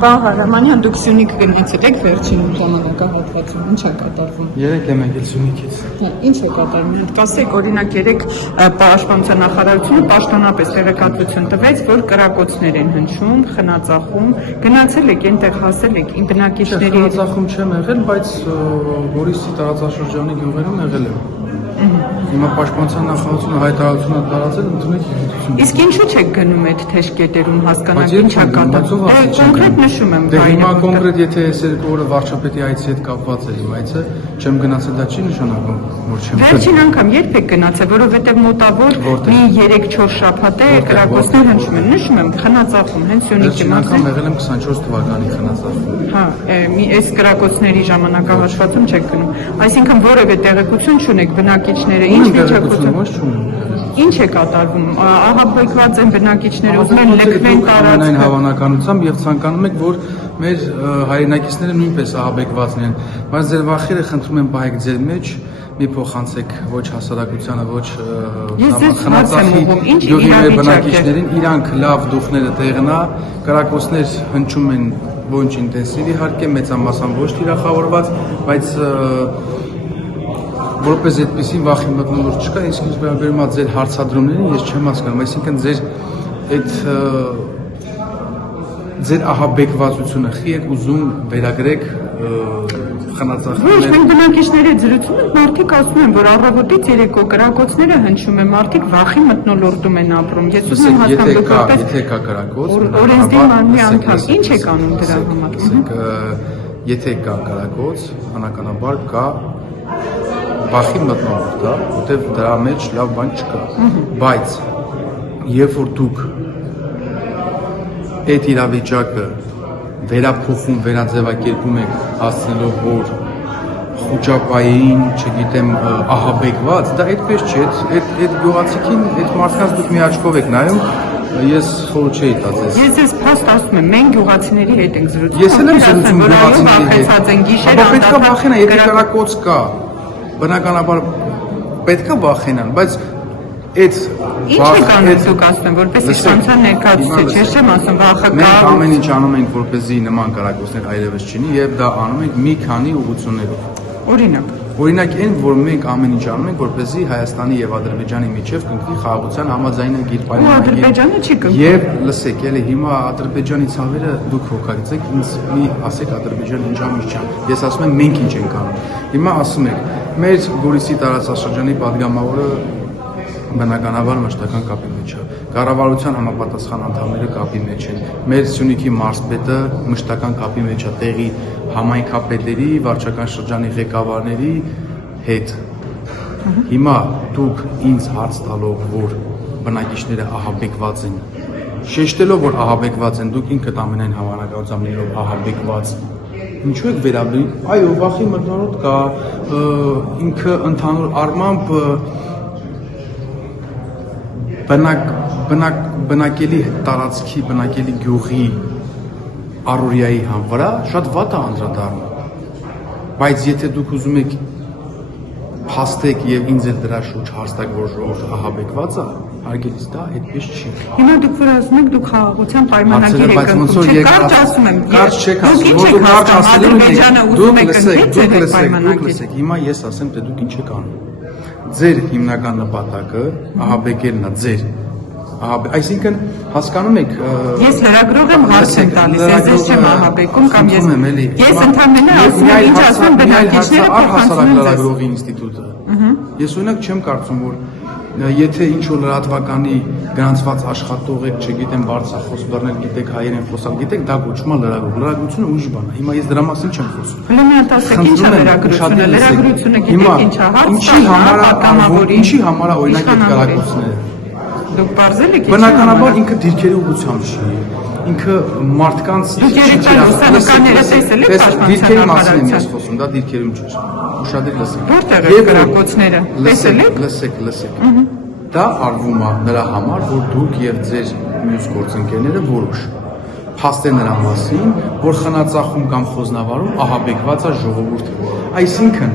Պարոն Հարամանյան, դուք Սյունիք գնացել եք վերջին ժամանակահատվածում, ինչ է կատարվում։ Երեք եմ եկել Սյունիքից։ Ինչ է կատարվում։ Կասեք, օրինակ երեք Պաշտպանության նախարարությունը պաշտոնապես տեղեկատվություն տվեց, որ կրակոցներ են հնչում, խնածախում, գնացել եք, այնտեղ հասել եք, բնակիչների հետ։ Խնածախում չեմ եղել, բայց Գորիսի տարածաշրջանի գյուղերում եղել եմ։ Հիմա Պաշտպանության նախարարությունը հայտարարություն է տարածել, ընդունեք իշխանություն։ Իսկ ինչու չեք գնում այդ թեժկետերում հասկանալ ինչ է կատարվում։ Կոնկրետ նշում եմ։ Դե հիմա կոնկրետ եթե այս երկու օրը վարչապետի այցի հետ կապված է իմ այցը, չեմ գնացել, դա չի նշանակում, որ չեմ գնացել։ Վերջին անգամ երբ եք գնացել, որովհետև մոտավոր մի 3-4 շաբաթ է կրակոցներ հնչում են, նշում եմ խնածախում, հենց Սյունիքի Վերջին անգամ եղել եմ 24 թվականի խնածախում։ Հա, այս կրակոցների ժամանակահատվածում չեք գնում։ Այսինքն որևէ տեղեկություն չունեք բնակիչները, ինչ միջակայքում։ Ինչ է կատարվում։ Ահաբեկված են բնակիչները, ուզում են լքվեն տարածքը։ Այն հավանականությամբ եւ ցանկանում եք, որ մեր հայրենակիցները նույնպես ահաբեկվածներ են, բայց ձեր վախերը խնդրում եմ պահեք ձեր մեջ, մի փոխանցեք ոչ հասարակությանը, ոչ խնածախի յուղի մեր բնակիչներին, իրանք լավ դուխները տեղնա, կրակոցներ հնչում են ոչ ինտենսիվ իհարկե, մեծամասամբ ոչ թիրախավորված, բայց որպես այդպեսին վախի մտնոլորտ չկա, իսկ ինչ վերաբերում է ձեր հարցադրումներին, ես չեմ հասկանում, այսինքն ձեր ահաբեկվածությունը խի եք ուզում վերագրեք խնածախները։ Ոչ, մենք բնակիչների զրուցում ենք, մարդիկ ասում են, որ առավոտից երեկո կրակոցները հնչում են, մարդիկ վախի մտնոլորտում են ապրում։ Ես ուզում եմ հասկանալ դուք որպես եթե կա կրակոց, օրենսդիր մարմնի անդամ, ինչ եք անում դրա համար։ Եթե կա կրակոց, բնականաբար կա վախի մտնոլորտ, որտեղ դրա մեջ լավ բան չկա, բայց երբ որ դուք այդ իրավիճակը վերափոխում, վերաձևակերպում եք հասնելով որ խոճապային, չգիտեմ, ահաբեկված, դա այդպես չէ, այդ գյուղացիքին, այդ մարդկանց դուք մի աչքով եք նայում, ես խորհուրդ չէի տա ձեզ։ Ես ես փաստ ասում եմ, մենք գյուղացիների հետ ենք զրուցում։ Ես էլ եմ զրուցում գյուղացիների հետ։ Պետք է վախենան, եթե կրակոց կա, բնականաբար պետք է վախենան, բայց այդ ինչ եք անում դուք ասում, որպես իշխանության ներկայացուցիչ, ես չեմ ասում վախը կա։ Մենք ամեն ինչ անում ենք, որպեսզի նման կրակոցներ այլևս չլինի եւ դա անում ենք մի քանի ուղղություններով։ Օրինակ այն, որ մենք ամեն ինչ անում ենք, որպեսզի Հայաստանի եւ Ադրբեջանի միջեւ կնքվի խաղաղության համաձայնագիր պայմանագիր։ Ադրբեջանը չի կնքում։ Եվ լսեք, էլի հիմա Ադրբեջանի ցավերը դուք հոգացեք, ինձ մի ասեք Ադրբեջանը ինչ անում ինչ։ Ես ասում եմ մենք ինչ ենք անում։ Հիմա ասում եք, մեր Գորիսի տարածաշրջանի падգամավորը բնականաբար մշտական կապի մեջ է։ Կառավարության համապատասխան անդամները կապի մեջ են։ Մեր Սյունիքի մարզպետը մշտական կապի մեջ է տեղի համայնքապետերի, վարչական շրջանի ղեկավարների հետ։ Հիմա դուք ինձ հարց տալով, որ բնակիչները ահաբեկված են, շեշտելով, որ ահաբեկված են, դուք ինքդ ամենայն հավանականությամբ լինելով ահաբեկված, ինչու եք վերաբերում։ Այո, վախի մթնոլորտ կա, ինքը ընդհանուր առմամբ բնակելի տարածքի, բնակելի գյուղի առօրյայի վրա շատ վատ է անդրադառնում, բայց եթե դուք ուզում եք փաստեք եւ ինձ էլ դրա շուրջ հաստակ որ ժողովուրդը ահաբեկված է, հարգելիս դա այդպես չի։ Հիմա դուք որ ասում եք դուք խաղաղության պայմանագիր եք կնքում, կարճ ասում եմ, կարճ չեք ասում, որ դուք կարճ ասելու եք, դուք լսեք, հիմա ես ասեմ, թե դուք ինչ եք անում։ Ձեր հիմնական նպատակը ահաբեկելն է, ձեր այսինքն հասկանում եք ես լրագրող եմ հարց եմ տալիս, ես չեմ ահաբեկում կամ ես ընդհանրապես ասում եմ ինչ ասում բնակիչները փոխանցում են լրագրողի ինստիտուտը։ Ես օրինակ չեմ կարծում որ եթե ինչ որ լրատվականի գրանցված աշխատող եք, չգիտեմ, բարձրախոս դառնել գիտեք, հայերեն խոսալ գիտեք, դա կոչվում է լրագրող։ Լրագրությունը ուրիշ բան է։ Հիմա ես դրա մասին չեմ խոսում։ Բնականաբար ասեք, ինչ է լրագրությունը։ Լրագրությունը գիտեք ինչ է, ինչի համար է օրինակ այդ կրակոցները։ Դուք բարձել եք։ Բնականաբար ինքը դիրքերի ուղղությամբ չի։ Ինքը մարդկանց լուսանկարները տեսել եք դիրքերի մասին եմ ես խոսում, դա դիրքերում չէ։ Ուշադիր լսեք։ Որտեղ է կրակոցները։ Տեսել եք։ Լսեք։ Դա արվում է նրա համար, որ դուք եւ ձեր մյուս գործընկերները որոշ փաստեն նրա մասին, որ խնածախում կամ խոզնավարում ահաբեկված է ժողովուրդը։ Այսինքն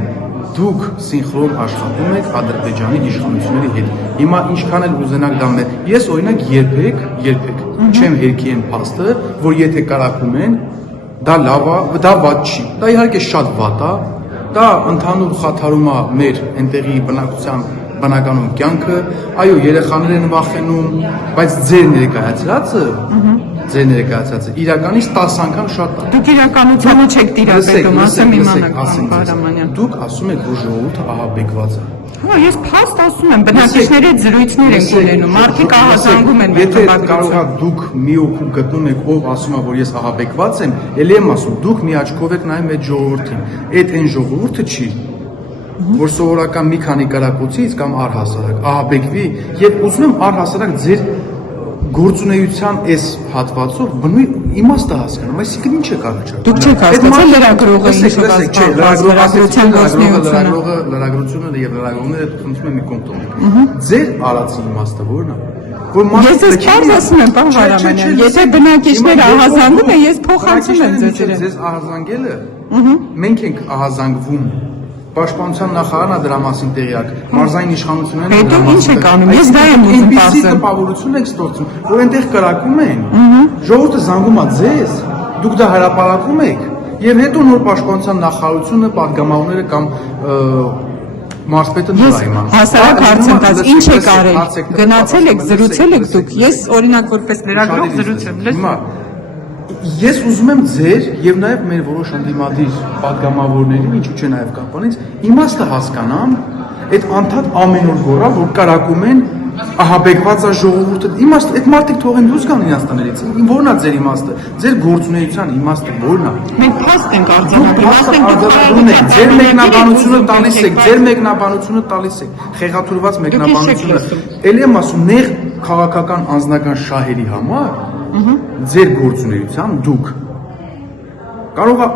դուք սինխրոն աշխատում եք Ադրբեջանի իշխանությունների հետ։ Հիմա ինչքան էլ ուզենաք դա ես օրինակ երբեք չեմ հերքի այն փաստը, որ եթե կարակում են, դա լավ է, դա վատ չի։ Դա իհարկե շատ վատ է, դա ընդհանուր խաթարում է մեր այնտեղի բնակության բնականում կյանքը, այո, երեխաներ են վախենում, բայց ձեր ներկայացածը իրականից 10 անգամ շատ է։ Դուք իրականությունը չեք տիրապետում, ասեմ իմանալ, Բարամանյան։ Դուք ասում եք, որ ժողովուրդը ահաբեկված է։ Հա, ես փաստ ասում եմ, բնակիչների հետ զրույցներ են ունենում, մարդիկ ահազանգում են մեր Եթե կարող է դուք մի օգու գտնում եք, ով ասում է, որ ես ահաբեկված եմ, ելի եմ ասում, դուք մի աչքով եք նայում այդ ժողովրդին։ Այդ այն ժողովուրդը չի, որ սովորական մի քանի կարակոցից կամ առհասարակ ահաբեկվի, եւ ուզում եմ առհասարակ ձեր գործունեության այս հատվածով բնույթ իմաստը հասկանում, այսինքն ինչ է առաջարկում։ Դուք չեք հասկացել լրագրողը ինչով լրագրության գործունեությունը։ Լրագրությունը եւ լրագրողները խնդրում եմ մի կողմ։ Ձեր արածի իմաստը ո՞րն է։ Ես ես պարզ ասում եմ, պարոն Վարամանյան, եթե բնակիչները ահազանգում են, ես փոխանցում եմ ձեզ։ Ահազանգելը, մենք ենք ահազանգվում։ Պաշտպանության նախարարն է դրա մասին տեղյակ, մարզային իշխանություններն են։ Հետո ինչ եք անում, ես դա եմ ուզում պարզել։ Տպավորություն եք ստեղծում, որ այնտեղ կրակում են, ժողովուրդը զանգում է ձեզ, դուք դա հրապարակում եք, եւ հետո նոր պաշտպանության նախարարությունը, падգամավորները կամ մարզպետը դրա իմանում։ Հասարակ հարցընկած, ինչ եք արել, գնացել եք, զրուցել եք դուք, ես օրինակ որպես լրագրող զրուցեմ։ Ես ուզում եմ ձեր եւ նաեւ մեր որոշ ընդդիմադիր падգամավորների, ինչու՞ չէ նաեւ կապանից, իմաստը հասկանամ, այդ անդադ ամեն օր գոռա, որ կարակում են ահաբեկված է ժողովուրդը, իմաստը, այդ մարդիկ թողեն դուրս գան իրենց տներից, ո՞րն է ձեր իմաստը, ձեր գործունեության իմաստը ո՞րն է։ Մենք փաստ ենք արձանագրում, ձեր մեկնաբանությունը տալիս եք, ձեր մեկնաբանությունը տալիս եք, խեղաթյուրված մեկնաբանությունը, ելի եմ ասում, նեղ քաղաքական անձնական շահերի համար ձեր գործունեության դուք կարող է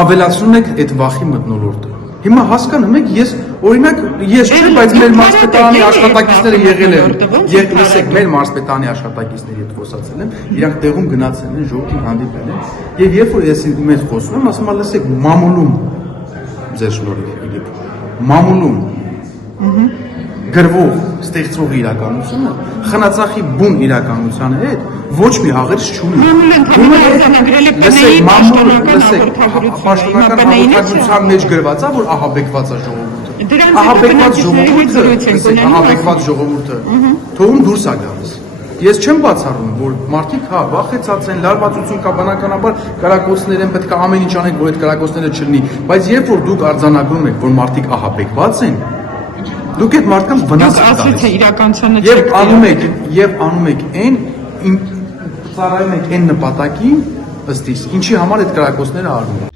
ավելացնում եք այդ վախի մթնոլորտը։ Հիմա հասկանում եք, ես օրինակ ես չէ, բայց մեր մարզպետարանի աշխատակիցները եղել են, լսեք, մեր մարզպետարանի աշխատակիցների հետ խոսացել եմ, իրանք տեղում գնացել են, ժողովրդին հանդիպել են, եւ երբ որ ես ինձ խոսում եմ, ասում եմ, լսեք, մամուլում ձեր շնորհիվ, Ֆիլիպ, մամուլում գրվող ստեղծող իրականությունը խնացախի բուն իրականության հետ ոչ մի հաղերս չունի։ Պաշտոնական հաղորդագրության մեջ գրված է, որ ահաբեկված է ժողովուրդը։ Ահաբեկված ժողովուրդը թողում դուրս է գալիս։ Ես չեմ բացառում, որ մարդիկ հա վախեցած են, լարվածություն կա, բնականաբար կարակոցներ են, պետք է ամեն ինչ անենք, որ այդ կարակոցները չլինի, բայց երբ որ դուք արձանագրում եք, որ մարդիկ ահաբեկված են, դուք այդ մարդկանց վնաս եք տալիս։ Եվ անում եք այն, ծառայում եք այն նպատակին, ըստ իս, ինչի համար այդ կրակոցները արվում են։